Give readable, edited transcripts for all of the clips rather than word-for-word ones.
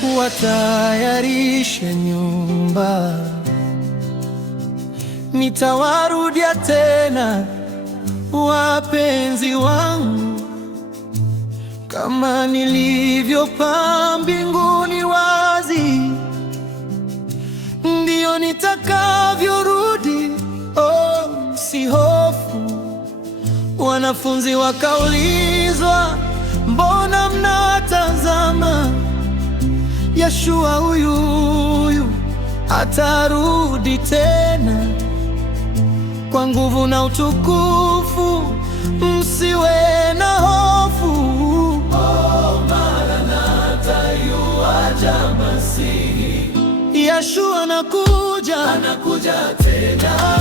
kuwatayarisha nyumba. Nitawarudia tena wapenzi wangu, kama nilivyopaa mbinguni wazi, ndiyo nitakavyorudi. Oh, si hofu. Wanafunzi wakaulizwa, mbona mnatazama? Yeshua huyu atarudi tena kwa nguvu na utukufu, msiwe na hofu. Oh, Maranatha, yuaja Masihi. Yeshua anakuja tena.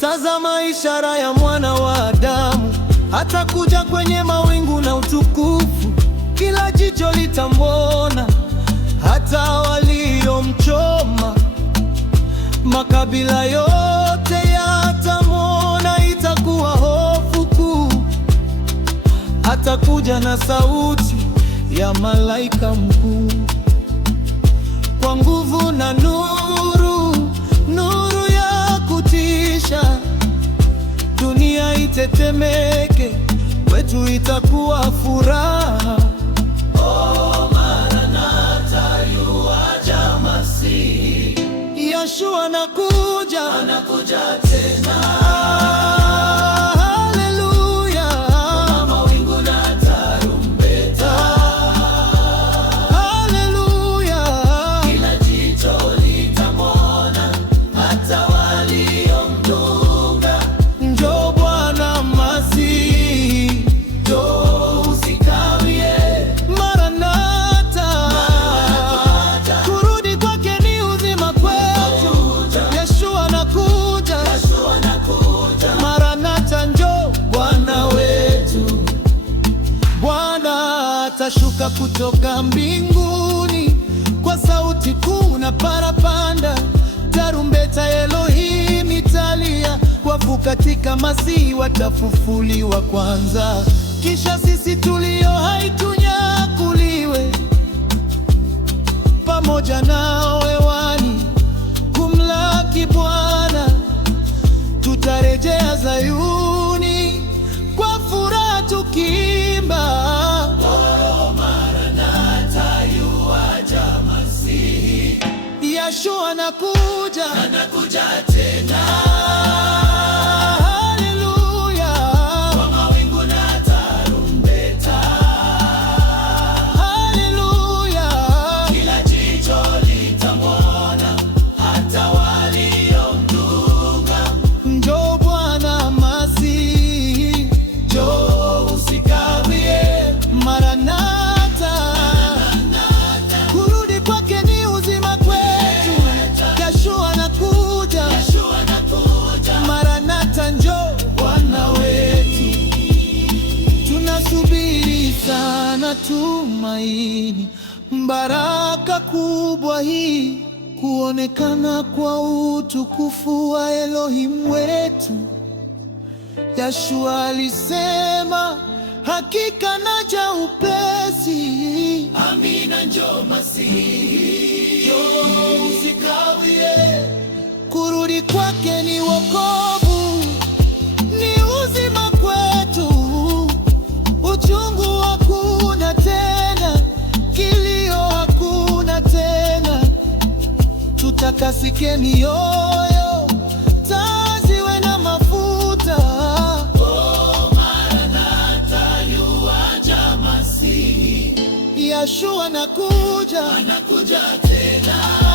Tazama ishara ya Mwana wa Adamu, atakuja kwenye mawingu na utukufu. Kila jicho litamwona, hata waliomchoma. Makabila yote yatamwona, itakuwa hofu kuu. Atakuja na sauti ya malaika mkuu, kwa nguvu na nuru ya kutisha. Dunia itetemeke, kwetu itakuwa furaha. Oh, Maranatha, yuaja Masihi. Yeshua anakuja tena. Atashuka kutoka mbinguni kwa sauti kuu na parapanda. Tarumbeta ya Elohim italia, wafu katika Masihi watafufuliwa kwanza. Kisha sisi tulio hai tunyakuliwe pamoja nao hewani kumlaki Bwana. Tutarejea Zayuni kwa furaha tukiimba. Yeshua anakuja tena. Haleluya, kwa mawingu na tarumbeta. Haleluya, kila jicho litamwona, hata waliomdunga. Njoo Bwana Masihi, njoo usikawie. Maranatha, kurudi kwake ni uzima kwetu. Maranatha, njoo Bwana wetu. Tunasubiri sana, tumaini baraka kubwa hii, kuonekana kwa utukufu wa Elohim wetu. Yeshua alisema, hakika naja upesi. Amina, njoo Masihi, njoo usikawie. Kurudi kwake ni wokovu, ni uzima kwetu. Uchungu hakuna tena, kilio hakuna tena. Tutakasike mioyo, taa ziwe na mafuta. Oh, Maranatha, yuaja Masihi. Yeshua anakuja tena.